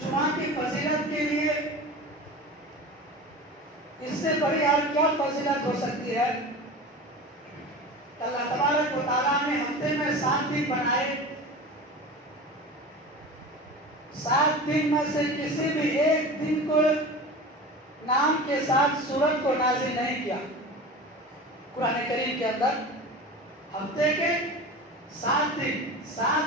جمعہ کی فضیلت کے لیے اس سے بڑی اور کیا فضیلت ہو سکتی ہے؟ اللہ تبارک و تعالیٰ نے ہفتے میں 7 دن بنائے، 7 دن میں سے کسی بھی ایک دن کو نام کے ساتھ سورت کو نازل نہیں کیا۔ قرآن کریم کے اندر ہفتے کے 7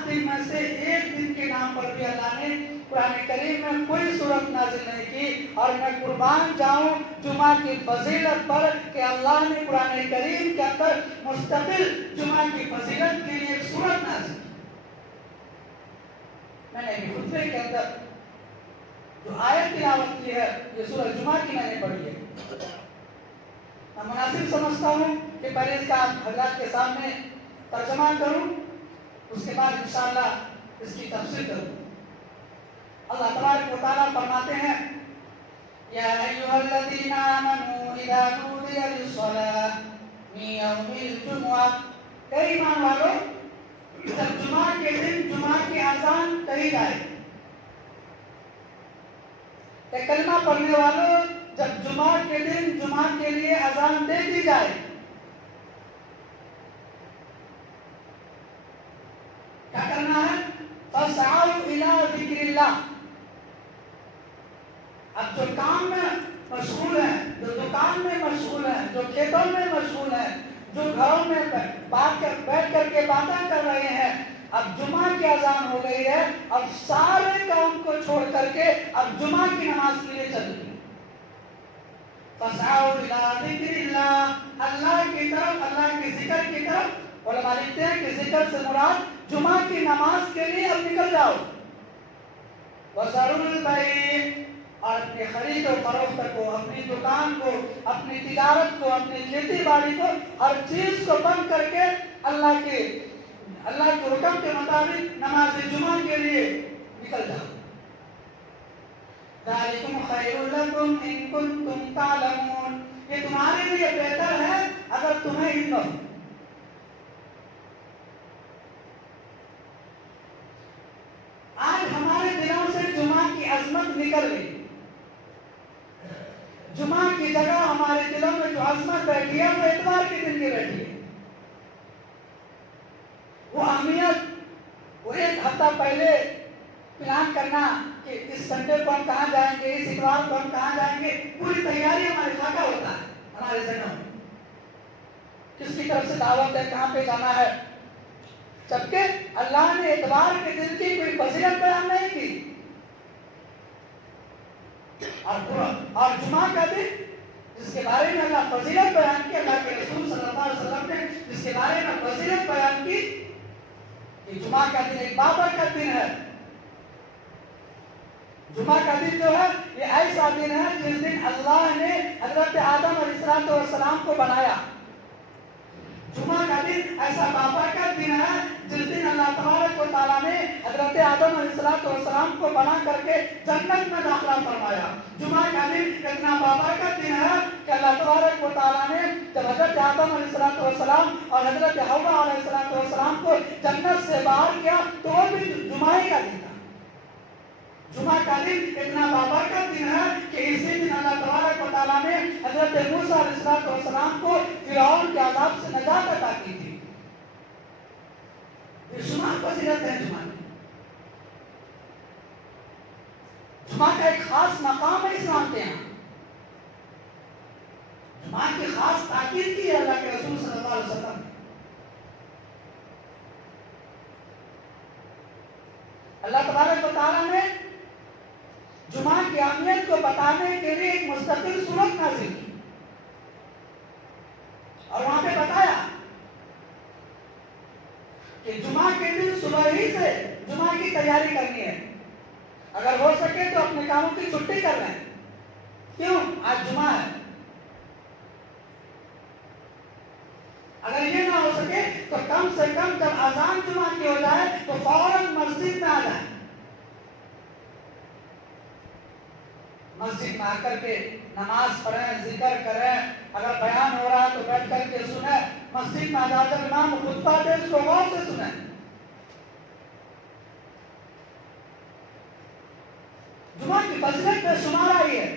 دن میں سے ایک دن کے نام پر بھی اللہ نے قرآن کریم میں کوئی سورت نازل نہیں کی۔ اور میں قربان جاؤں جمعہ کی فضیلت پر کہ اللہ نے قرآن کریم کے اندر مستقل جمعہ کی فضیلت کے لیے ایک سورت نازل کی۔ میں نے خطبے کے اندر جو آیت تلاوت کی ہے یہ سورہ جمعہ کی میں نے پڑھی ہے۔ میں مناسب سمجھتا ہوں کہ پہلے اس کا حضرات کے سامنے ترجمہ کروں، اس کے بعد انشاءاللہ اس کی تفسیر کروں۔ اللہ تبارک و تعالیٰ فرماتے ہیں یا ایھا الذین آمنوا اذا نودی للصلاۃ من یوم الجمعہ، اے ایمان والو جب جمعہ کے دن جمعہ کی اذان کہی جائے، کہ کلمہ پڑھنے والوں جب جمعہ کے دن جمعہ کے لیے اذان دے دی جائے، کیا کرنا ہے؟ فَاسْعَوْا إِلَىٰ ذِكْرِ اللَّهِ۔ اب جو کام میں مشغول ہیں، جو دکان میں مشغول ہیں، جو کھیتوں میں مشغول ہیں، جو گھروں میں بیٹھ کر کے باتیں کر رہے ہیں، اب جمعہ کی اذان ہو گئی ہے، اب سارے کام کو چھوڑ کر کے اب جمعہ کی نماز کے لیے چل گئی۔ فَاسْعَوْا إِلَىٰ ذِكْرِ اللَّهِ، اللہ کی طرف، اللہ کے ذکر کی طرف۔ علماء لکھتے ہیں کہ ذکر سے مراد جمعہ کی نماز کے لیے اب نکل جاؤ۔ وَذَرُوا الْبَيْعَ، اور اپنی خرید و فروخت کو، اپنی دکان کو، اپنی تجارت کو، اپنی کھیتی باڑی کو، ہر چیز کو بند کر کے اللہ کے حکم کے مطابق نماز جمعہ کے لیے نکل جاؤ۔ ذَلِكُمْ خَيْرٌ لَكُمْ إِن كُنتُمْ تَعْلَمُونَ، یہ تمہارے لیے بہتر ہے اگر تمہیں علم ہو۔ آج ہمارے دلوں سے جمعہ کی عظمت نکل گئی۔ جمعہ کی جگہ ہمارے دلوں میں جو عظمت بیٹھی ہے وہ اتوار کے دن کی بیٹھی ہے۔ وہ اہمیت، وہ ایک ہفتہ پہلے پلان کرنا کہ اس سنڈے کو ہم کہاں جائیں گے، اس اتوار کو ہم کہاں جائیں گے، پوری تیاری ہمارے خاکہ ہوتا ہے ہمارے ذہنوں میں، کس کی طرف سے دعوت ہے، کہاں پہ جانا ہے۔ جبکہ اللہ نے اتوار کے دن کی کوئی فضیلت بیان نہیں کی، اور جمعہ کا دن جس کے بارے میں اللہ فضیلت بیان کی، اللہ کے رسول صلی اللہ علیہ وسلم نے جس کے بارے میں فضیلت بیان کی کہ جمعہ کا دن ایک بابرکت دن ہے۔ جمعہ کا دن جو ہے یہ ایسا دن ہے جس دن اللہ نے حضرت آدم علیہ السلام کو بنایا۔ جمعہ کا دن ایسا بابرکت دن ہے جس دن اللہ تبارک و تعالیٰ نے حضرت آدم علیہ السلام کو بنا کر کے جنت میں داخلہ فرمایا۔ جمعہ کا دن اتنا بابرکت دن ہے کہ اللہ تبارک و تعالیٰ نے جب حضرت آدم علیہ السلام اور حضرت حوا علیہ السلام کو جنت سے باہر کیا تو وہ بھی جمعہ کا دن تھا۔ جمعہ کا دن اتنا بابرکت دن ہے کہ اسی دن اللہ تبارک و تعالیٰ نے حضرت موسیٰ علیہ السلام کو فرعون کے عذاب سے نجات عطا کی تھی۔ یہ جمعہ فضیلت ہے۔ جمعہ کا ایک خاص مقام ہے اسلام کے یہاں۔ جمعہ کی خاص تاکید کی ہے اللہ کے رسول صلی اللہ علیہ وسلم نے۔ اللہ تبارک و تعالیٰ نے جمعہ کی اہمیت کو بتانے کے لیے ایک مستقل سورت نازل کی اور وہاں پہ بتایا کہ جمعہ کے دن صبح ہی سے جمعہ کی تیاری کرنی ہے، اگر ہو سکے تو اپنے کاموں کی چھٹی کر لیں۔ کیوں؟ آج جمعہ ہے۔ اگر یہ نہ ہو سکے تو کم سے کم جب اذان جمعہ کی ہو جائے تو فوراً مسجد میں آ جائیں، مسجد میں آ کر کے نماز پڑھیں، ذکر کریں، اگر بیان ہو رہا ہے تو بیٹھ کر کے سنیں، مسجد میں جا کر امام خطبہ دے اس کو غور سے سنیں۔ جمعہ کی فضیلت بے شمار آئی ہے،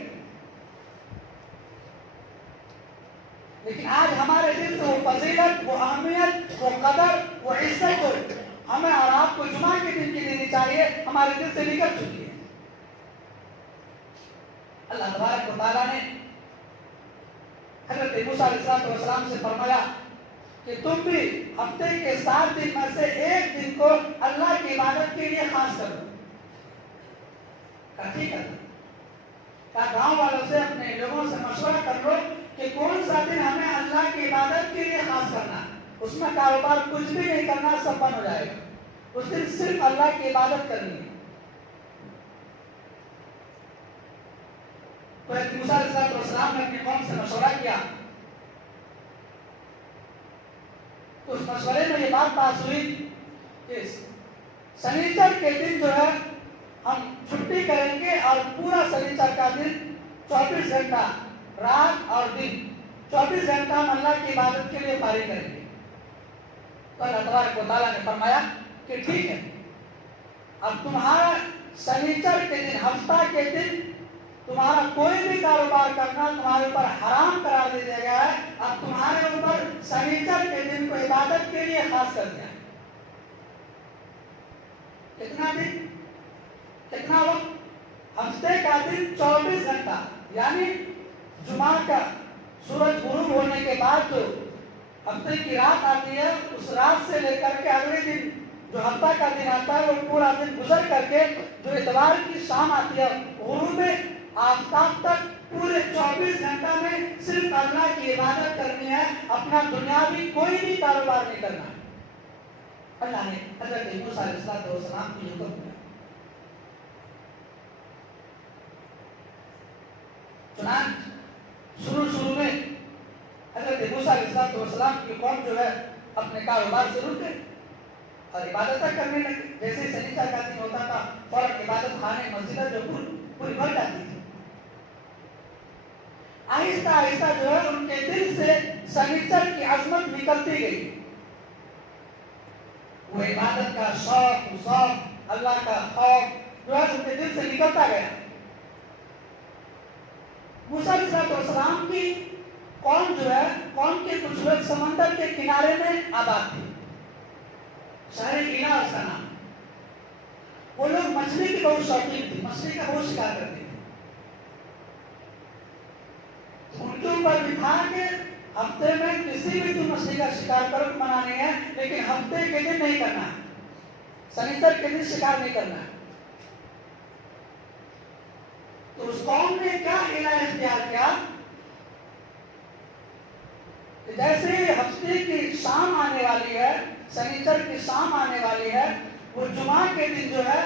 لیکن آج ہمارے دل سے وہ فضیلت، وہ اہمیت، وہ قدر، وہ عزت جو ہمیں اور آپ کو جمعہ کے دن کی دینی چاہیے، ہمارے دل سے نکل چکی ہے۔ اللہ تبارک و تعالیٰ نے حضرت موسیٰ علیہ السلام سے فرمایا کہ تم بھی ہفتے کے 7 دن میں سے ایک دن کو اللہ کی عبادت کے لیے خاص کرو۔ کہا ٹھیک ہے، کہا گاؤں والوں سے، اپنے لوگوں سے مشورہ کر لو کہ کون سا دن ہمیں اللہ کی عبادت کے لیے خاص کرنا ہے، اس میں کاروبار کچھ بھی نہیں کرنا، سب بند ہو جائے گا، اس دن صرف اللہ کی عبادت کرنی ہے۔ تو موسیٰ علیہ السلام نے اپنی قوم سے مشورہ کیا، تو اس مشورے میں یہ بات پاس ہوئی کہ سنیچر کے دن جو ہے ہم چھٹی کریں گے اور پورا سنیچر کا دن 24 گھنٹہ رات اور دن 24 گھنٹہ ہم اللہ کی عبادت کے لیے فارغ کریں گے۔ تو اللہ تبارک و تعالیٰ نے فرمایا کہ ٹھیک ہے، اب تمہارا سنیچر کے دن، ہفتہ کے دن تمہارا کوئی بھی کاروبار کرنا تمہارے اوپر حرام قرار دے دیا گیا ہے، اب تمہارے اوپر سنیچر کے دن کو عبادت کے لیے خاص کر دیا ہے۔ کتنا دن، کتنا وقت؟ ہفتے کا دن 24 گھنٹہ، یعنی جمعہ کا سورج غروب ہونے کے بعد جو ہفتے کی رات آتی ہے، اس رات سے لے کر کے اگلے دن جو ہفتہ کا دن آتا ہے، وہ پورا دن گزر کر کے جو اتوار کی شام آتی ہے، غروب آفتاب تک پورے 24 گھنٹہ میں صرف اللہ کی عبادت کرنی ہے، اپنا دنیاوی کوئی بھی کاروبار نہیں کرنا ہے۔ اللہ نے حضرت موسیٰ علیہ السلام کی حکم دیا۔ چنانچہ شروع میں حضرت موسیٰ علیہ السلام کی قوم جو ہے اپنے کاروبار سے رک گئے اور عبادت کرنے لگے۔ جیسے سنیچر کا دن ہوتا تھا، فوراً عبادت خانے مسجد جو پوری بھر جاتی تھی۔ آہستہ آہستہ جو ہے ان کے دل سے سنیچر کی عظمت نکلتی گئی، وہ عبادت کا شوق، اللہ کا خوف جو ہے ان کے دل سے نکلتا گیا۔ موسیٰ علیہ السلام کی قوم جو ہے، قوم کے کچھ لوگ سمندر کے کنارے میں آباد تھے، شہر ایلا اس کا نام۔ وہ لوگ مچھلی کی بہت شوقین تھے، مچھلی کا بہت شکار کرتے تھے۔ ان کے اوپر بٹھا کے ہفتے میں کسی بھی تم مچھلی کا شکار کرو منع نہیں ہے، لیکن ہفتے کے دن نہیں کرنا ہے، سنیچر کے دن شکار نہیں کرنا ہے۔ تو اس قوم نے کیا حیلہ اختیار کیا کہ جیسے ہفتے کی شام آنے والی ہے، سنیچر کی شام آنے والی ہے، وہ جمعہ کے دن جو ہے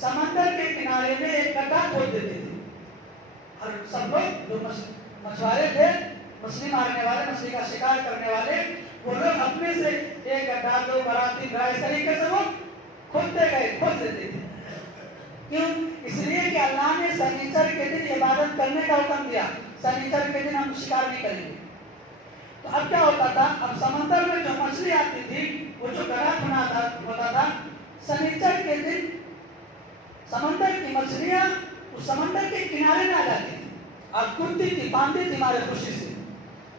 سمندر کے کنارے میں ایک گڈھا کھود دیتے تھے، اور سب لوگ جو مچھوارے تھے، مچھلی مارنے والے، مچھلی کا شکار کرنے والے، وہ لوگ اپنے سے ایک گڈھا، 2 گڈھا، 3 گڈھا، اس طریقے سے وہ کھودتے گئے، کھود دیتے تھے۔ کیوں؟ اس لیے کہ اللہ نے سنیچر کے دن عبادت کرنے کا حکم دیا، سنیچر کے دن ہم شکار نہیں کریں گے۔ تو اب کیا ہوتا تھا، اب سمندر میں جو مچھلی آتی تھی، وہ جو گڑھا ہوتا تھا، سنیچر کے دن سمندر کی مچھلیاں اس سمندر کے کنارے میں آ جاتی تھی اور کودتی تھی، باندھتی تھی ہمارے خوشی سے،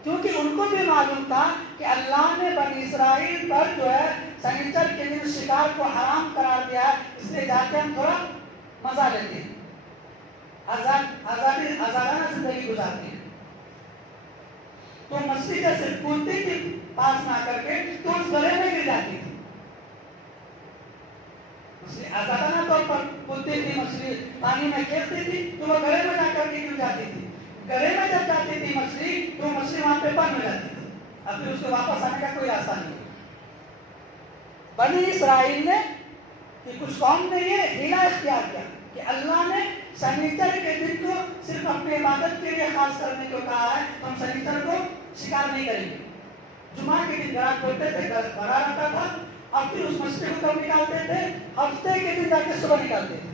کیونکہ ان کو بھی معلوم تھا کہ اللہ نے بنی اسرائیل پر جو ہے سنیچر کے دن شکار کو حرام قرار دیا ہے، اس لیے جاتے ہم تھوڑا مزہ لیتے ہیں، آزادانہ زندگی گزارتے ہیں۔ تو مچھلی جیسے کودتی تھی پاس نہ کر کے، تو اس گڑھے میں گر جاتی تھی۔ مچھلی آزادانہ طور پر کودتی تھی، مچھلی پانی میں کھیلتی تھی، تو وہ گڑھے میں جا کر کے گر جاتی تھی۔ گڑھے میں جب جاتی تھی مچھلی، تو مچھلی وہاں پہ بند ہو جاتی تھی، اب پھر اس کو واپس آنے کا کوئی راستہ نہیں۔ بنی اسرائیل نے کہ کچھ قوم نے یہ حیلہ اختیار کیا کہ اللہ نے سنیچر کے دن کو صرف اپنی عبادت کے لیے خاص کرنے کو کہا ہے، تو ہم سنیچر کو شکار نہیں کریں گے۔ جمعہ کے دن گڑھا کھودتے تھے، گڑھا رہتا تھا، اب پھر اس مچھلی کو کب نکالتے تھے؟ ہفتے کے دن جا کے صبح نکالتے تھے،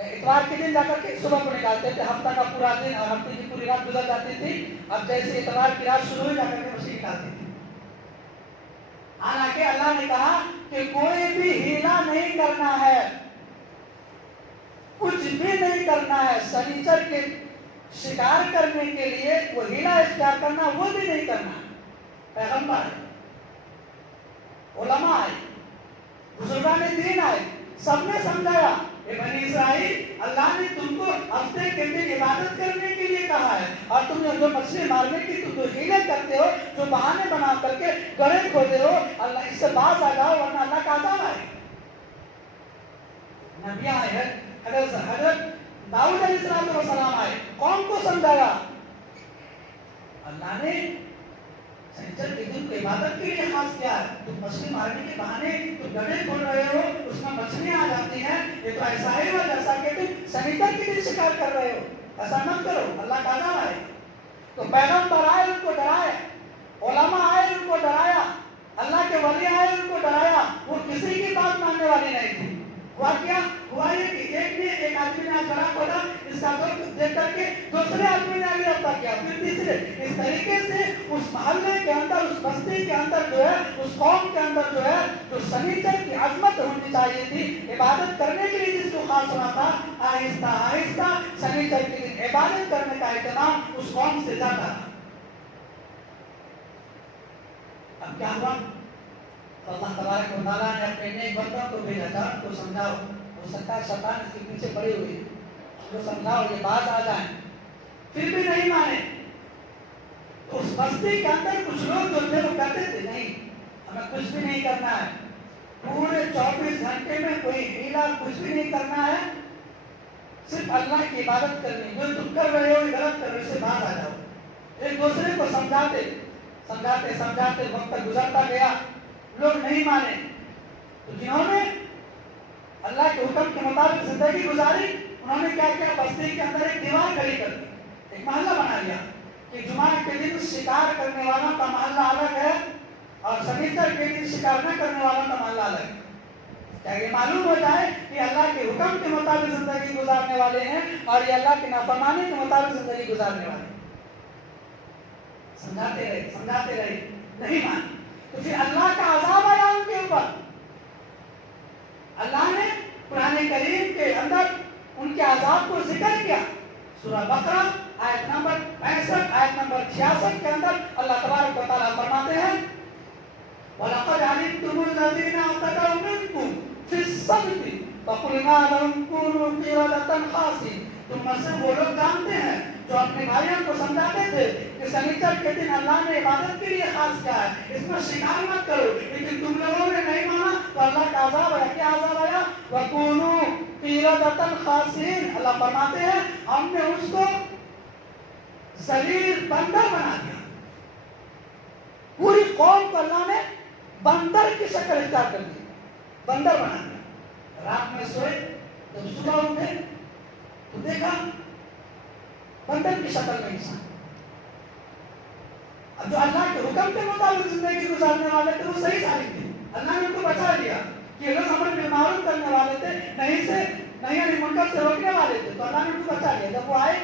اتوار کے دن جا کر کے صبح کو نکالتے تھے، ہفتہ کا پورا دن اور ہفتے کی پوری رات گزر جاتی تھی، اب جیسے اتوار کی رات شروع ہوئی جا کر کے مچھلی نکالتے تھے۔ حالانکہ اللہ نے کہا کہ کوئی بھی حیلہ نہیں کرنا ہے، کچھ بھی نہیں کرنا ہے، سنیچر کے شکار کرنے کے لیے وہ ہیلا اختیار کرنا وہ بھی نہیں کرنا ہے۔ پیغمبر آئے، علماء آئے، بزرگان دین آئے، سب نے سمجھایا کہ بنی اسرائیل اللہ نے تم کو ہفتے کے دن عبادت کرنے کے لیے کہا ہے، اور تم جو مچھلی مارنے کی تم جو ہیلے کرتے ہو، جو بہانے بنا کر کے گڑھے کھودے ہو، اللہ اس سے باز آ جاؤ ورنہ اللہ کا عذاب آئے۔ نبی آئے ہیں، حضرت داؤد علیہ السلام آئے، قوم کو سمجھایا۔ اللہ نے سنیچر کے دن کو عبادت کے لیے خاص کیا ہے، تم مچھلی مارنے کے بہانے تم گڑھے کھود رہے ہو، اس میں مچھلیاں آ جاتی ہیں، یہ تو ایسا ہی ہوا جیسا کہ تم سنیچر کے دن شکار کر رہے ہو، ایسا مت کرو، اللہ کا عذاب آئے۔ تو پیغمبر آئے، ان کو ڈرایا، علماء آئے، ان کو ڈرایا، اللہ کے ولی آئے، ان کو ڈرایا، وہ کسی کی بات ماننے والی نہیں تھی۔ ہوا کیا؟ ہوا یہ کہ ایک آدمی نے گڑھا کھودا، اس کا دیکھ کر کے دوسرے آدمی نے آگے رفتہ کیا، پھر تیسرے، اس طریقے سے اس محلے کے اندر، اس بستی کے اندر جو ہے، اس قوم کے اندر جو ہے، جو سنیچر کی عظمت ہونی چاہیے تھی، عبادت کرنے کے لیے جس کو خاص ہونا تھا، آہستہ آہستہ سنیچر کے دن عبادت کرنے کا اہتمام اس قوم سے زیادہ تھا۔ اب کیا ہوا؟ اللہ تبارک و تعالیٰ نے اپنے نیک بندوں کو بھیجا تھا، ان کو سمجھاؤ، ہو سکتا ہے شیطان اس کے پیچھے پڑی ہوئی ہے، ان کو سمجھاؤ یہ باز آ جائیں، پھر بھی نہیں مانے۔ تو اس بستی کے اندر کچھ لوگ جو تھے وہ کہتے تھے نہیں، ہمیں کچھ بھی نہیں کرنا ہے، پورے 24 گھنٹے میں کوئی ہیلا کچھ بھی نہیں کرنا ہے، صرف اللہ کی عبادت کرنی، جو تم کر رہے ہو یہ غلط کر رہے ہو، اس سے باز آ جاؤ۔ ایک دوسرے کو سمجھاتے وقت گزرتا گیا، لوگ نہیں مانے۔ تو جنہوں نے اللہ کے حکم کے مطابق زندگی گزاری، انہوں نے کیا کیا؟ بستی کے اندر ایک دیوار کھڑی کر دی، ایک محلہ بنا لیا کہ جمعہ کے دن شکار کرنے والوں کا محلہ الگ ہے اور سنیچر کے دن شکار نہ کرنے والوں کا محلہ الگ ہے، تاکہ یہ معلوم ہو جائے کہ اللہ کے حکم کے مطابق زندگی گزارنے والے ہیں اور یہ اللہ کی نافرمانی کے مطابق زندگی گزارنے والے ہیں۔ سمجھاتے رہے، نہیں مانے، تو پھر اللہ کا عذاب آیا ان کے اوپر۔ اللہ نے قرآن کریم کے اندر ان کے عذاب کو ذکر کیا، سورہ بقرہ آیت نمبر 65 آیت نمبر 66 کے اندر اللہ تبارک و تعالیٰ فرماتے ہیں وَلَقَدْ عَلِمْتُمُ الَّذِينَ اعْتَدَوْا مِنْكُمْ فِي السَّبْتِ فَقُلْنَا لَهُمْ كُونُوا قِرَدَةً خَاسِئِينَ۔ تم میں سے وہ لوگ جانتے ہیں جو اپنے بھائیوں کو سمجھاتے تھے کہ سنیچر کے دن اللہ نے عبادت کے لیے خاص کیا ہے، اس میں شکار مت کرو، لیکن تم لوگوں نے نہیں مانا تو اللہ کا عذاب آیا۔ کیا عذاب آیا؟ وَكُونُوا قِرَدَةً خَاسِئِينَ۔ اللہ فرماتے ہیں ہم نے اس کو ذلیل بندر بنا دیا، پوری قوم کو اللہ نے بندر کی شکل اختیار کر دی، بندر بنا دیا۔ رات میں سوئے، جب صبح اٹھے تو دیکھا بندر کی شکل میں انسان۔ اب جو اللہ کے حکم کے مطابق زندگی گزارنے والے تھے وہ صحیح سالم تھے، اللہ نے ان کو بچا لیا کہ یہ لوگ امر بالمعروف کرنے والے تھے، نہیں منکر سے روکنے والے تھے، تو اللہ نے ان کو بچا لیا۔ جب وہ آئے،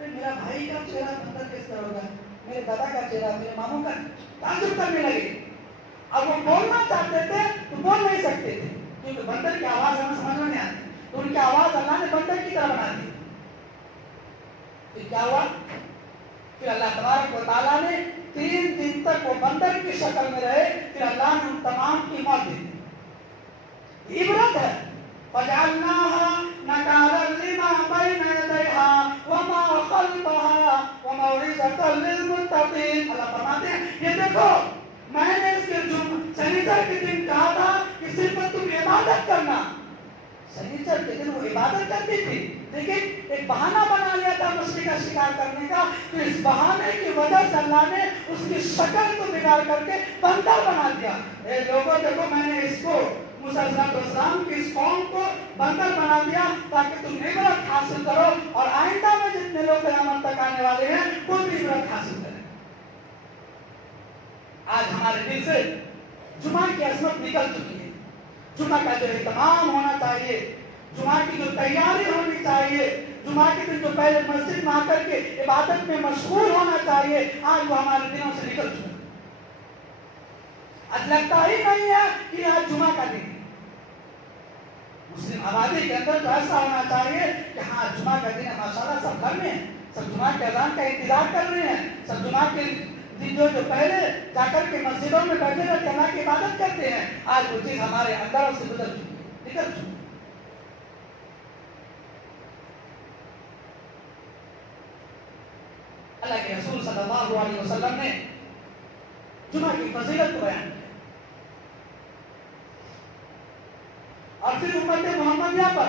میرا بھائی کا چہرہ بندر کس طرح ہوگا، میرے دادا کا چہرہ، میرے ماموں کا، تعجب کرنے لگے۔ اب وہ بولنا چاہتے تھے تو بول نہیں سکتے تھے کیونکہ بندر کی آواز ہمیں سمجھ میں نہیں آتی، تو ان کی آواز اللہ نے بندر کی طرح بنا دی۔ پھر کیا ہوا؟ پھر اللہ تبارک و تعالیٰ نے 3 دن تک وہ بندر کی شکل میں رہے، پھر اللہ نے ان تمام کی موت دے دی۔ عبرت ہے فَجَعَلْنَاهَا نَكَالًا لِمَا بَيْنَ يَدَيْهَا وَمَا خَلْفَهَا وَمَوْعِظَةً لِلْمُتَّقِينَ۔ اللہ فرماتے ہیں یہ دیکھو میں نے اس کے سنیچر کے دن کہا تھا کہ صرف تم عبادت کرنا، سنیچر کے دن وہ عبادت کرتی تھی لیکن ایک بہانہ بنا لیا تھا مچھلی کا شکار کرنے کا، تو اس بہانے کی وجہ سے اللہ نے اس کی شکل کو بگاڑ کر کے بندر بنا دیا۔ اے لوگوں دیکھو میں نے اس کو موسیٰ علیہ السلام کی اس قوم کو بندر بنا دیا تاکہ تم عبرت حاصل کرو اور آئندہ میں جتنے لوگ قیامت تک آنے والے ہیں وہ بھی عبرت حاصل کریں۔ آج ہمارے دل سے جمعہ کی عظمت نکل چکی ہے، جمعہ کا جو اہتمام ہونا چاہیے، جمعہ کی جو تیاری ہونی چاہیے، جمعہ کے دن جو پہلے مسجد میں آ کر کے عبادت میں مشغول ہونا چاہیے، آج وہ ہمارے دلوں سے نکل چکا ہے۔ آج لگتا ہی نہیں ہے کہ آج جمعہ کا دن ہے۔ مسلم آبادی کے اندر تو ایسا ہونا چاہیے کہ ہاں جمعہ کا دن ہے ماشاءاللہ سب گھر میں ہیں، سب جمعہ کے اذان کا انتظار کر رہے ہیں، سب جمعہ کے دن جو پہلے جا کر کے مسجدوں میں بیٹھے رہتے ہیں اللہ کی عبادت کرتے ہیں، آج وہ چیز ہمارے اندر سے گزر چکی ہے، نکل چکی ہے۔ اللہ کے رسول صلی اللہ علیہ وسلم نے جمعہ کی فضیلت کو بیان کیا اور پھر امت محمدیہ پر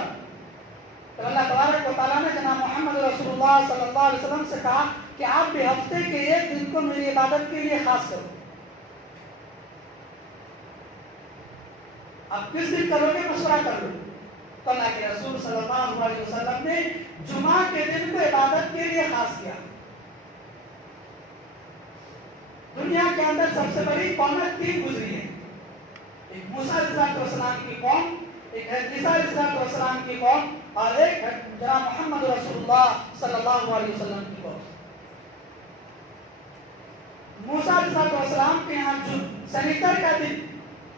تو اللہ تبارک و تعالیٰ نے جناب محمد رسول اللہ صلی اللہ علیہ وسلم سے کہا کہ آپ بھی ہفتے کے ایک دن کو میری عبادت کے لیے خاص کرو۔ آپ کس دن کرو گے مشورہ کر لو۔ تو اللہ کے رسول صلی اللہ علیہ وسلم نے جمعہ کے دن کو عبادت کے لیے خاص کیا۔ دنیا کے اندر سب سے بڑی قومیں تین گزری ہیں، ایک موسیٰ علیہ السلام کی قوم، ایک عیسیٰ علیہ السلام کی قوم اور ایک جناب محمد رسول اللہ صلی اللہ علیہ وسلم کی قوم۔ موسیٰ علیہ السلام کے یہاں جو سنیچر کا دن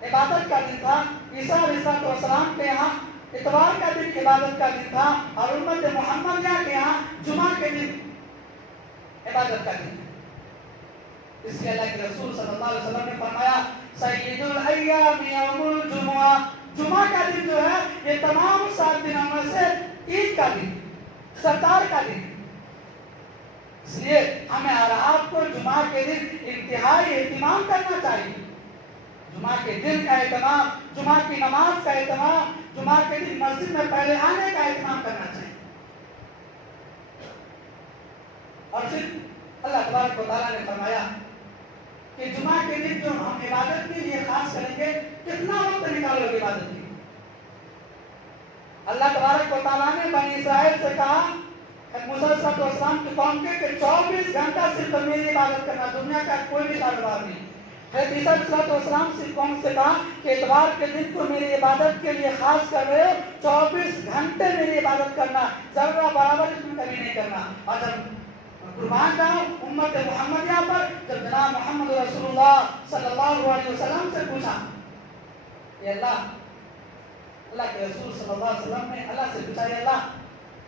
عبادت کا دن تھا، عیسیٰ علیہ السلام کے یہاں اتوار کا دن عبادت کا دن تھا اور امت محمدیہ کے یہاں جمعہ کے دن عبادت کا دن۔ اس لیے اللہ کے رسول صلی اللہ علیہ وسلم نے فرمایا سید الایام یوم الجمعہ، جمعہ کا دن جو ہے یہ تمام 7 دنوں میں سے عید کا دن، سرکار کا دن۔ اس لیے ہمیں اور آپ کو جمعہ کے دن انتہائی اہتمام کرنا چاہیے، جمعہ کے دن کا اہتمام، جمعہ کی نماز کا اہتمام، جمعہ کے دن مسجد میں پہلے آنے کا اہتمام کرنا چاہیے۔ اور پھر اللہ تبارک و تعالیٰ نے فرمایا کہ جمعہ کے دن جو ہم عبادت کے لیے خاص کریں گے، کتنا وقت نکالو گے عبادت کے لیے؟ اللہ تبارک و تعالیٰ نے بنی اسرائیل سے کہا موسیٰ علیہ السلام کی قوم کے کہ 24 گھنٹہ صرف میری عبادت کرنا، دنیا کا کوئی بھی کاروبار نہیں۔ حضرت عیسیٰ علیہ السلام سے قوم سے کہا کہ اتوار کے دن کو میری عبادت کے لیے خاص کر رہے ہو، 24 گھنٹے میری عبادت کرنا، ذرہ برابر اس میں کمی نہیں کرنا۔ اور جب قربان جاؤ امت محمدیہ پر، جب جناب محمد رسول اللہ صلی اللہ علیہ وسلم سے پوچھا کہ اللہ کے رسول صلی اللہ علیہ وسلم نے اللہ سے پوچھا کہ اللہ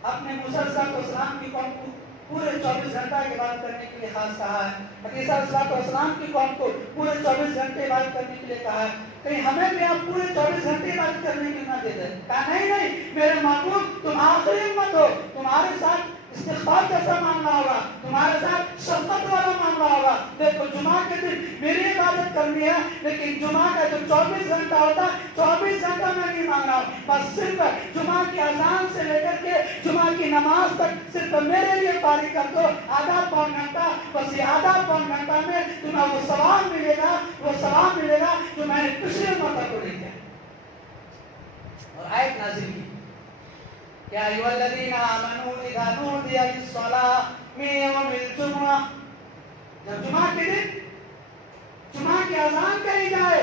اپنے موسیٰ علیہ السلام کی قوم کو پورے 24 گھنٹہ عبادت کرنے کے لیے خاص کہا ہے، عیسیٰ علیہ السلام کی قوم کو پورے 24 گھنٹے عبادت کرنے کے لیے کہا ہے، کہیں ہمیں بھی آپ پورے 24 گھنٹے عبادت کرنے کے لیے نہ دے دیں؟ کہا نہیں میرے محبوب تم آخری امت ہو، تمہارے ساتھ استغفار جیسا معاملہ ہوگا، تمہارے ساتھ شفقت والا معاملہ ہوگا۔ دیکھو جمعہ کے دن میری عبادت کرنی ہے، لیکن جمعہ کا جو 24 گھنٹہ ہوتا ہے 24 گھنٹہ میں نہیں مانگ رہا ہوں، بس صرف جمعہ کی اذان سے لے کر کے جمعہ کی نماز تک صرف میرے لیے فارغ کر دو، آدھا پون گھنٹہ، بس یہ آدھا پون گھنٹہ میں تمہیں وہ ثواب ملے گا جو میں نے پچھلے امت کو دیا۔ اور آیت نازل کی یا ایھا الذین آمنوا اذا نودی للصلاۃ من یوم الجمعہ، جب جمعہ کے دن جمعہ کی اذان کہی جائے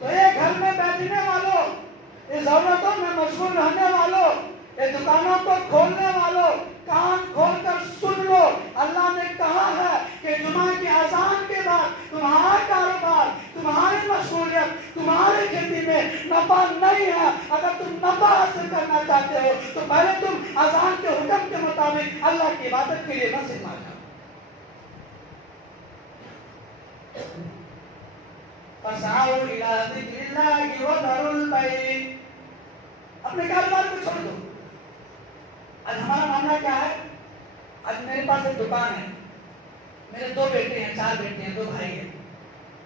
تو یہ گھر میں بیٹھنے والوں، یہ ضرورتوں میں مشغول رہنے والوں، یہ دکانوں کو کھولنے والوں، کان کھول کر سن لو، اللہ نے کہا ہے کہ جمعہ کی اذان کے بعد تمہارا کاروبار، تمہاری مشغولیت، تمہاری کھیتی میں نفع نہیں ہے۔ اگر تم نفع حاصل کرنا چاہتے ہو تو پہلے تم اذان کے حکم کے مطابق اللہ کی عبادت کے لیے مسجد میں جاؤ۔ فَاسْعَوْا إِلَىٰ ذِكْرِ اللَّهِ وَذَرُوا الْبَيْعَ، اپنے کاروبار کو چھوڑ دو۔ آج ہمارا معاملہ کیا ہے؟ آج میرے پاس ایک دکان ہے، میرے 2 بیٹے ہیں، 4 بیٹے ہیں، 2 بھائی ہیں۔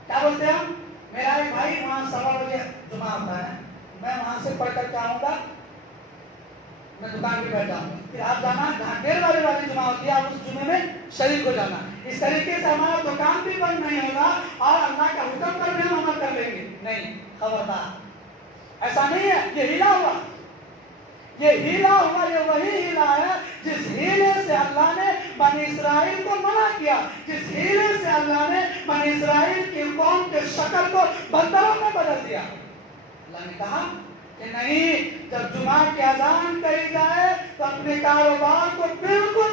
کیا بولتے ہیں ہم؟ میرا ایک بھائی وہاں 7:15 بجے جمعہ ہوتا ہے، میں وہاں سے پڑھ کر کے آؤں گا، میں دکان پہ بیٹھ جاؤں گا، پھر آپ جانا جہاں 1:30 بجے والی جمعہ ہوتی ہے آپ اس جمعے میں شریک ہو جانا۔ اس طریقے سے ہمارا دکان بھی بند نہیں ہوگا اور اللہ کا حکم پر بھی ہم عمل کر لیں گے۔ نہیں، خبردار، ایسا نہیں ہے۔ یہ ہیلا ہوا، یہ وہی ہیلا ہے جس ہیلے سے اللہ نے بنی اسرائیل کو منع کیا، جس ہیلے سے اللہ نے بنی اسرائیل کی قوم کے شکل کو بندروں میں بدل دیا۔ اللہ نے کہا کہ نہیں، جب جمعہ کی اذان کہی جائے تو اپنے کاروبار کو بالکل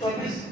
24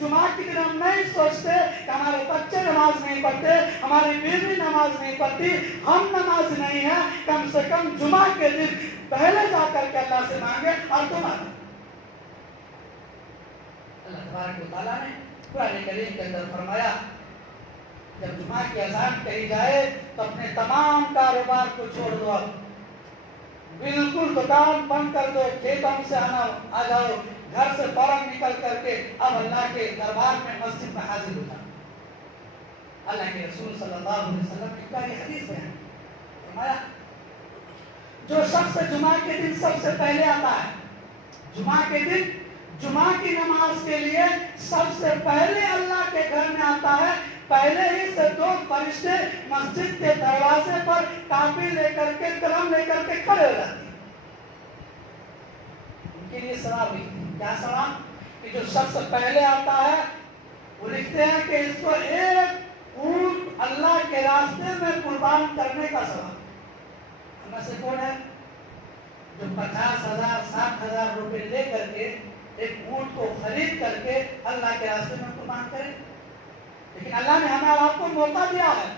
جمعہ کے دن ہم نہیں سوچتے کہ ہمارے بچے نماز نہیں پڑھتے, ہماری بیوی نماز نہیں پڑھتی, ہم نماز نہیں ہیں, کم سے کم جمعہ کے دن پہلے جا کر کے اللہ سے مانگے اور دعا کریں. اللہ تبارک و تعالیٰ نے قرآن کریم کے اندر فرمایا جب جمعہ کی اذان کہی جائے تو اپنے تمام کاروبار کو چھوڑ دو, بالکل دکان بند کر دو, کھیتوں سے آ جاؤ, گھر سے فوراً نکل کر کے اب اللہ کے دربار میں مسجد میں حاضر ہو جاؤ. اللہ کے رسول صلی اللہ علیہ وسلم کی کا یہ حدیث ہے فرمایا جو شخص جمعہ کے دن سب سے پہلے آتا ہے, جمعہ کے دن جمعہ کی نماز کے لیے سب سے پہلے اللہ کے گھر میں آتا ہے, پہلے ہی سے 2 فرشتے مسجد کے دروازے پر کاپی لے کر کے قلم لے کر کے کھڑے ہو جاتے ہیں. ان کے لیے ثواب کیا ثواب کہ جو شخص پہلے آتا ہے وہ لکھتے ہیں کہ اس کو ایک اونٹ اللہ کے راستے میں قربان کرنے کا ثواب. ہم سے کون ہے جو 50,000 60,000 روپے لے کر کے ایک اونٹ کو خرید کر کے اللہ کے راستے میں قربان کرے؟ لیکن اللہ نے ہمیں آپ کو موقع دیا ہے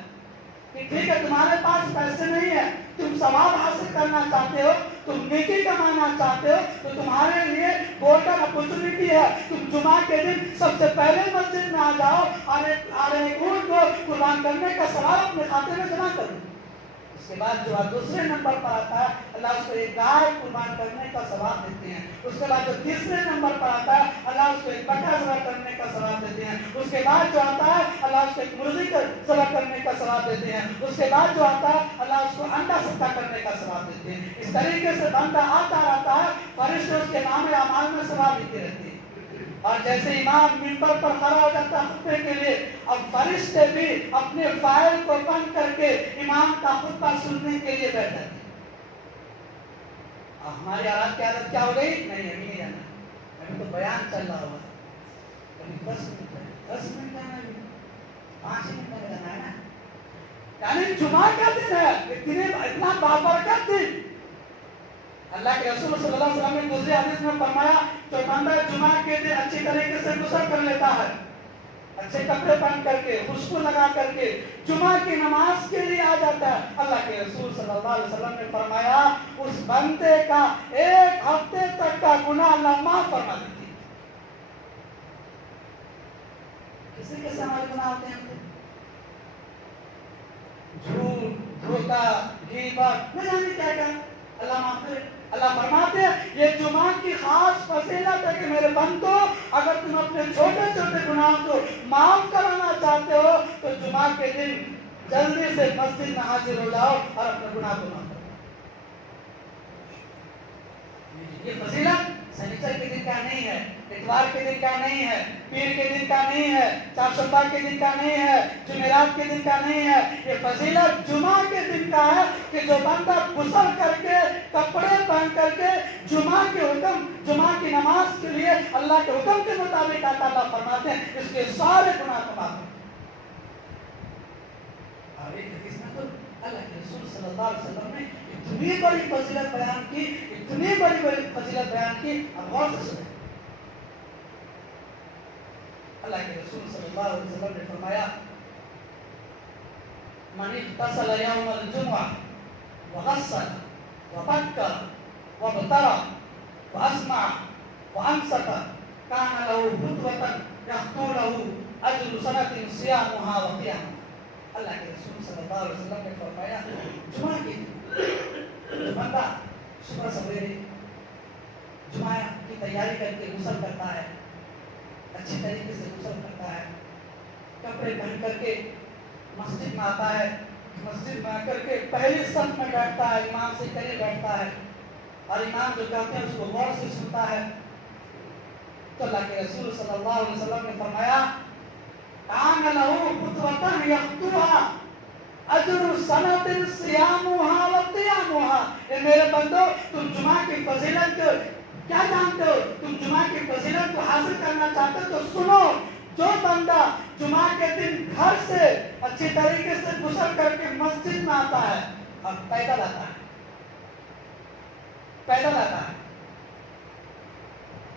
کہ ٹھیک ہے تمہارے پاس پیسے نہیں ہے, تم ثواب حاصل کرنا چاہتے ہو, تم نیکی کمانا چاہتے ہو, تو تمہارے لیے گولڈن اپرچونٹی ہے. تم جمعہ کے دن سب سے پہلے مسجد میں آ جاؤ اور ایک اونٹ کو قربان کرنے کا ثواب اپنے کھاتے میں جمع کرو. اس کے بعد جو دوسرے نمبر پر آتا ہے اللہ اس کو ایک گائے قربان کرنے کا ثواب دیتے ہیں. اس کے بعد جو تیسرے نمبر پر آتا ہے اللہ اس کو ایک بکرا ذبح کرنے کا ثواب دیتے ہیں. اس کے بعد جو آتا ہے اللہ اس کو ایک مرغی ذبح کرنے کا ثواب دیتے ہیں. اس کے بعد جو آتا ہے اللہ اس کو انڈا صدقہ کرنے کا ثواب دیتے ہیں. اس طریقے سے بندہ آتا رہتا ہے, فرشتے اس کے نام اعمال میں ثواب دیتے رہتے ہیں. اور جیسے امام منبر پر کھڑا ہو جاتا ہے خطبے کے لیے, اب فرشتے بھی اپنے فائل کو بند کر کے امام کا خطبہ سننے کے لیے بیٹھ جاتے ہیں. ہماری حالات کی عادت کیا ہو گئی؟ نہیں ابھی نہیں جانا, ابھی تو بیان چل رہا ہوگا, ابھی 10 منٹ جانا ہے, 5 منٹ میں جانا ہے نا. یعنی جمعہ کا دن ہے, اتنا بابرکت دن. اللہ کے رسول صلی اللہ علیہ وسلم نے دوسری حدیث میں فرمایا جو بندہ جمعہ کے دن اچھی طریقے سے غسل کر لیتا ہے, اچھے کپڑے پہن کر کے, خوشبو لگا کر کے جمعہ کی نماز کے لیے آ جاتا ہے, اللہ کے رسول صلی اللہ علیہ وسلم نے فرمایا اس بندے کا 1 ہفتے تک کا گناہ اللہ معاف فرما دیتی ہے. کسی کے سے ہمارے گناہ ہوتے ہیں؟ جھوٹ, دھوکہ, غیبت, نہ جانے کیا کیا, اللہ معاف کرے. اللہ فرماتے ہیں یہ جمعہ کی خاص فضیلت ہے کہ میرے بندو اگر تم اپنے چھوٹے چھوٹے گناہوں کو معاف کرانا چاہتے ہو تو جمعہ کے دن جلدی سے مسجد میں حاضر ہو جاؤ اور اپنے گناہ کو معاف کرو. یہ فضیلت سنیچر کے دن کا نہیں ہے, اتوار کے دن کا نہیں ہے, پیر کے دن کا نہیں ہے, چہارشنبہ کے دن کا نہیں ہے, جمعرات کے دن کا نہیں ہے. یہ فضیلت جمعہ کے دن کا ہے کہ جو بندہ غسل کر کے کپڑے پہن کر کے جمعہ کے حکم, جمعہ کی نماز کے لیے اللہ کے حکم کے مطابق آتا, اللہ فرماتے ہیں اس کے سارے گناہ کو معاف. اور ایک حدیث میں تو اللہ کے رسول صلی اللہ علیہ وسلم نے اتنی بڑی فضیلت بیان کی, اتنی بڑی فضیلت بیان کی, اب غور سے سنیں. اللہ کے رسول صلی اللہ علیہ وسلم نے فرمایا من اغتسل یوم الجمعہ وغسل وبکر وابترع واسمع وانصت کان له خطوة یخطو له اجر سنة صیامها وقیامها. اللہ کے رسول صلی اللہ علیہ وسلم نے فرمایا جمعہ کے دن بندہ صبح سویرے جمعہ کی تیاری کر کے غسل کرتا ہے, اچھی طریقے سے غسل کرتا ہے, کپڑے پہن کر کے مسجد میں آتا ہے, مسجد میں آ کر کے پہلی صف میں بیٹھتا ہے, امام سے قریب بیٹھتا ہے اور امام جو کہتے ہیں اس کو غور سے سنتا ہے, تو اللہ کے رسول صلی اللہ علیہ وسلم نے فرمایا کان له خطوة یخطوها اجر سنة صیامها وقیامها. اے میرے بندو تم جمعہ کی فضیلت کیا جانتے ہو؟ تم جمعہ کی فضیلت کو حاصل کرنا چاہتے ہو تو سنو, جو بندہ جمعہ کے دن گھر سے اچھی طریقے سے غسل کر کے مسجد میں آتا ہے اور پیدل آتا ہے,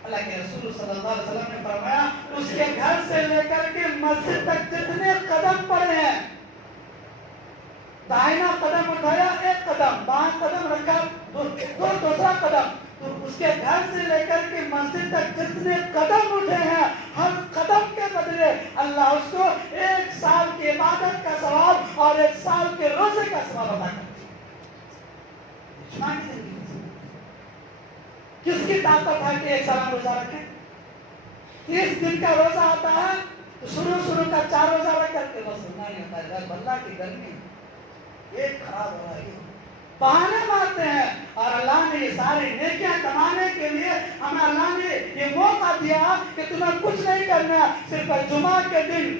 اللہ کے رسول صلی اللہ علیہ وسلم نے فرمایا اس کے گھر سے لے کر کے مسجد تک جتنے قدم پڑے ہیں، دائنا قدم اٹھایا ایک قدم، بائیں قدم رکھا دوسرا قدم، تو اس کے گھر سے لے کر کے مسجد تک جتنے قدم اٹھے ہیں، ہر قدم کے بدلے اللہ اس کو 1 سال کی عبادت کا ثواب اور 1 سال کے روزے کا ثواب عطا کرتا ہے۔ کس کی طاقت ہے کہ 1 سال روزہ رکھے؟ 30 دن کا روزہ آتا ہے تو شروع کا 4 روزہ رکھ کر کے بس سننا ہی ہوتا ہے، اللہ کی گرمی ایک خراب ہو رہا ہے، بہانے مارتے ہیں۔ اور اللہ نے یہ ساری نیکیاں کمانے کے لیے ہمیں اللہ نے یہ موقع دیا کہ تمہیں کچھ نہیں کرنا، صرف جمعہ کے دن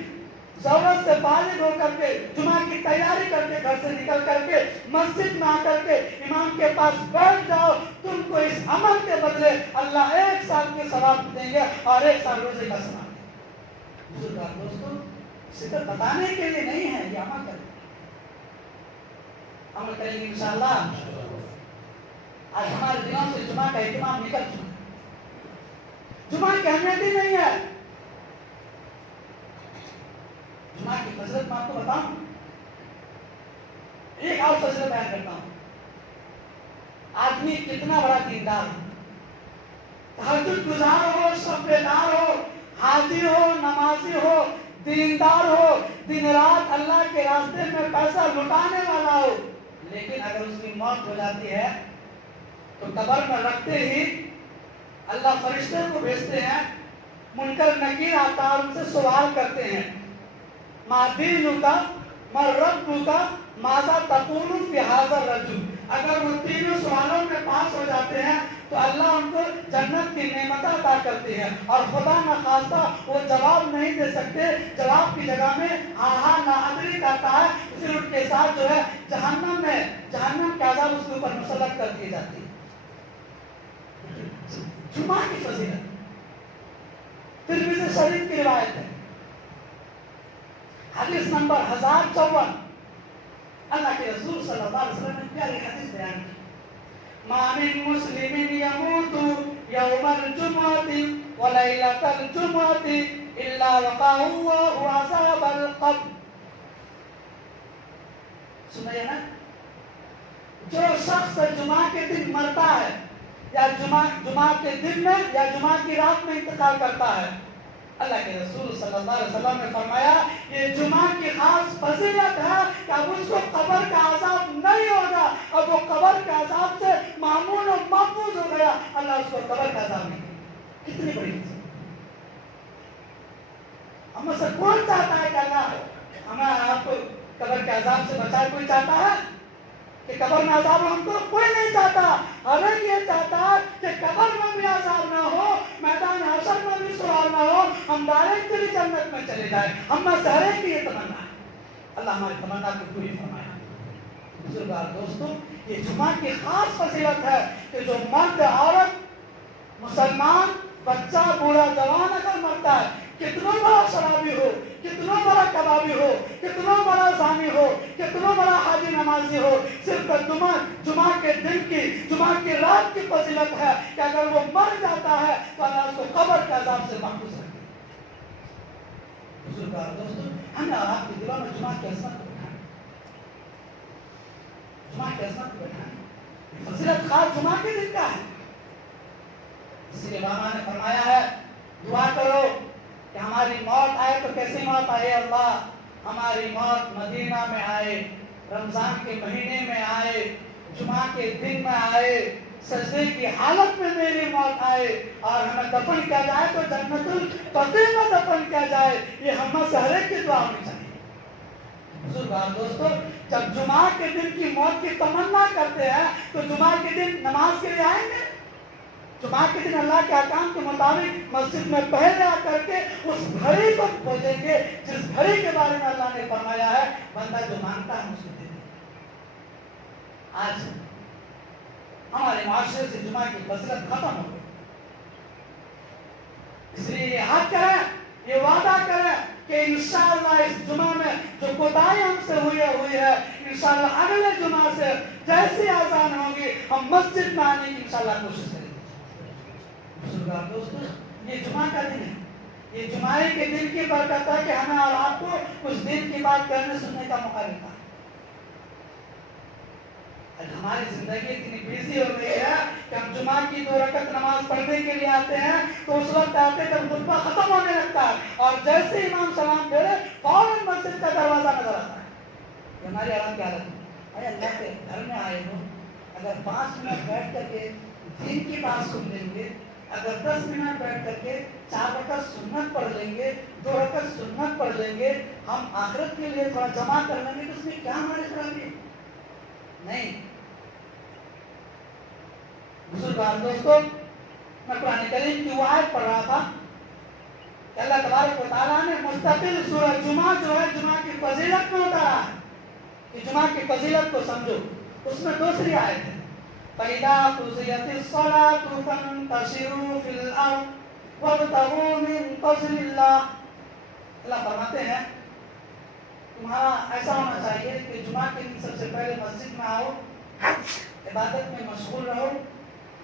ضرورت سے فارغ ہو کر کے جمعہ کی تیاری کر کے گھر سے نکل کر کے مسجد میں آ کر کے امام کے پاس بیٹھ جاؤ، تم کو اس عمل کے بدلے اللہ 1 سال کے ثواب دیں گے اور 1 سال روزے کا ثواب دیں گے۔ بزرگان دوستو، صرف بتانے کے لیے نہیں ہے، یہ عمل کریں، عمل کریں گے انشاءاللہ۔ آج ہمارے دنوں سے جمعہ کا اہتمام نکل چکا ہے، جمعہ کی اہمیت ہی نہیں ہے۔ جمعہ کی فضیلت میں آپ کو بتاؤں، ایک اور فضیلت بیان کرتا ہوں۔ آدمی کتنا بڑا دیندار ہو، تہجد گزار ہو، شب بیدار ہو، حاجی ہو، نمازی ہو، دیندار ہو، دن رات اللہ کے راستے میں پیسہ لٹانے والا ہو، لیکن اگر اس کی موت ہو جاتی ہے تو قبر میں رکھتے ہی اللہ فرشتے کو بھیجتے ہیں، منکر نکیر آتا اور ان سے سوال کرتے ہیں، ما دینک ما ربک ماذا تقول فی ھذا الرجل۔ اگر وہ تینوں سوالوں میں پاس ہو جاتے ہیں تو اللہ ان کو جنت کی نعمت عطا کرتی ہے، اور خدا نخواستہ وہ جواب نہیں دے سکتے، جواب کی جگہ میں ہاں لا ادری کہتا ہے، پھر ان کے ساتھ جو ہے جہنم کے عذاب اس کے اوپر مسلط کر دیے جاتے ہیں۔ جمعہ کی فضیلت ترمذی شریف کی روایت ہے، حدیث نمبر 1054، اللہ کے رسول صلی اللہ علیہ وسلم نے پیاری حدیث بیان کی، ما من مسلم يموت يوم الجمعة وليلة الجمعة إلا وقاه الله عذاب القبر۔ سنائے نا، جو شخص جمعہ کے دن مرتا ہے یا جمعہ کے دن میں یا جمعہ کی رات میں انتقال کرتا ہے، اللہ کے رسول صلی اللہ علیہ وسلم نے فرمایا یہ جمعہ کی خاص فضیلت ہے کہ اب اس کو قبر کا عذاب نہیں ہوگا، اب وہ قبر کے عذاب سے معمون و محفوظ ہو گیا، اللہ اس کو قبر کا عذاب نہیں دے۔ کتنی بڑی فضیلت! ہم سے کون چاہتا ہے کہ اللہ ہمیں آپ کو قبر کے عذاب سے بچائے؟ کوئی چاہتا ہے کہ قبر میں عذاب ہو؟ ہم کو کوئی نہیں چاہتا، ہر ایک یہ چاہتا ہے کہ قبر میں بھی عذاب نہ ہو، میدان حشر میں بھی سوال نہ ہو، ہم ڈائریکٹلی جنت میں چلے جائیں۔ ہم میں سے ہر ایک کی یہ تمنا ہے، اللہ ہماری تمنا کو پوری فرمائے۔ بزرگان دوستو، یہ جمعہ کی خاص فضیلت ہے کہ جو مرد عورت مسلمان بچہ بوڑھا جوان اگر مرتا ہے، کتنا بڑا شرابی ہو، کتنا بڑا کبابی ہو، کتنا بڑا زانی ہو، کتنا بڑا حاجی نمازی ہو، صرف جمعہ کے دن کی جمعہ کی رات کی فضیلت ہے کہ اگر وہ مر جاتا ہے تو اللہ اس کو قبر کے عذاب سے محفوظ رکھے۔ بزرگان دوستو، ہمیں اور آپ کے دلوں میں جمعہ کی عظمت کو بٹھانا، جمعہ کی عظمت کو بٹھانا، فضیلت خاص جمعہ کے دن کا ہے۔ اس لیے علماء نے فرمایا ہے دعا کرو کہ ہماری موت آئے تو کیسی موت آئے؟ اللہ ہماری موت مدینہ میں آئے، رمضان کے مہینے میں آئے، جمعہ کے دن میں آئے، سجدے کی حالت میں میری موت آئے، اور ہمیں دفن کیا جائے تو جنت البقیع میں دفن کیا جائے۔ یہ ہم سے ہر ایک کی دعا ہونی چاہیے۔ بزرگان دوستو، جب جمعہ کے دن کی موت کی تمنا کرتے ہیں تو جمعہ کے دن نماز کے لیے آئیں گے؟ جمعہ کے دن اللہ کے احکام کے مطابق مسجد میں پہلے آ کر کے اس گھڑی کو کھوجیں گے جس گھڑی کے بارے میں اللہ نے فرمایا ہے بندہ جو مانگتا ہے اس کو دے دے۔ آج ہمارے معاشرے سے جمعہ کی فضیلت ختم ہو گئی، اس لیے یہ حق کریں، یہ وعدہ کریں کہ انشاءاللہ اس جمعہ میں جو کوتاہی ہم سے ہوئی ہے، انشاءاللہ اگلے جمعہ سے جیسی آزان ہوگی ہم مسجد میں آنے کی انشاءاللہ کوشش کریں۔ بزرگان دوستو، یہ جمعہ کا دن ہے، یہ جمعے کے دن کی برکت ہے کہ ہمیں اور آپ کو کچھ دن کی بات کرنے سننے کا موقع ملتا ہے۔ ہماری زندگی اتنی بیزی ہو گئی ہے کہ ہم جمعہ کی 2 رکعت نماز پڑھنے کے لیے آتے ہیں تو اس وقت آتے ہیں جب خطبہ ختم ہونے لگتا ہے اور جیسے امام سلام پھیرے فوراً مسجد کا دروازہ نظر آتا ہے۔ یہ ہماری عوام کی حالت ہے۔ اے اللہ کے گھر میں آئے ہو، اگر 5 منٹ بیٹھ کر کے دین کی بات سن لیں گے، اگر 10 منٹ بیٹھ کر کے 4 رکعت سنت پڑھ لیں گے، 2 رکعت سنت پڑھ لیں گے، ہم آخرت کے لیے تھوڑا جمع کر لیں گے تو اس میں کیا ہماری خرابی؟ نہیں بزرگان دوستو، میں قرآن کریم کی وہ آیت پڑھ رہا تھا کہ اللہ تبارک و تعالیٰ نے مستقل سورہ جمعہ جو ہے جمعہ کی فضیلت میں اتارا ہے کہ جمعہ کی فضیلت کو سمجھو۔ اس میں دوسری آیت ہے فَإِذَا قُضِيَتِ الصَّلَاةُ فَانتَشِرُوا فِي الْأَرْضِ وَابْتَغُوا مِن فَضْلِ اللَّهِ۔ اللہ فرماتے ہیں تمہارا ایسا ہونا چاہیے کہ جمعہ کے دن سب سے پہلے مسجد میں آؤ، عبادت میں مشغول رہو،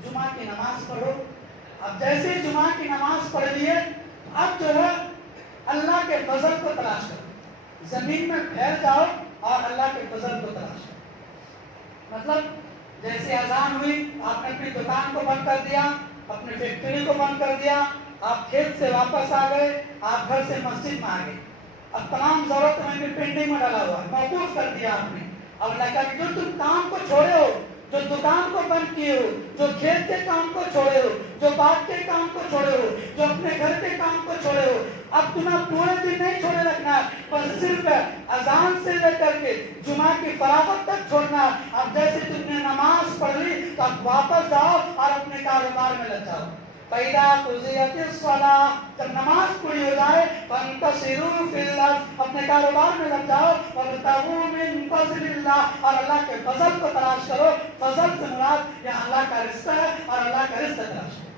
جمعہ کی نماز پڑھو۔ اب جیسے جمعہ کی نماز پڑھ لیے اب جو ہے اللہ کے فضل کو تلاش کرو، زمین میں پھیل جاؤ اور اللہ کے فضل کو تلاش کرو۔ مطلب جیسے اذان ہوئی آپ نے اپنی دکان کو بند کر دیا، اپنی فیکٹری کو بند کر دیا، آپ کھیت سے واپس آ گئے، آپ گھر سے مسجد میں آ گئے، اب تمام ضرورت میں بھی پینڈنگ میں ڈالا ہوا ہے، موقوف کر دیا آپ نے۔ اب اللہ کہا کہ جو تم کام کو چھوڑے ہو، جو دکان کو بند کیے ہو، جو کھیت کے کام کو چھوڑے ہو، جو باغ کے کام کو چھوڑے ہو، جو اپنے گھر کے کام کو چھوڑے ہو، اب تمہیں پورے دن نہیں چھوڑے رکھنا ہے، بس صرف اذان سے لے کر کے جمعہ کی فراغت تک چھوڑنا۔ اب جیسے تم نے نماز پڑھ لی تو اب واپس جاؤ اور اپنے کاروبار میں لگ جاؤ۔ فَإِذَا قُضِيَتِ الصَّلَاةُ، جب نماز پوری ہو جائے فَانتَشِرُوا فِي الْأَرْضِ، اپنے کاروبار میں لگ جاؤ، وَابْتَغُوا مِن فَضْلِ اللَّهِ، اور اللہ کے فضل کو تلاش کرو۔ فضل سے مراد یہاں اللہ کا رزق ہے اور اللہ کا رزق تلاش کرو۔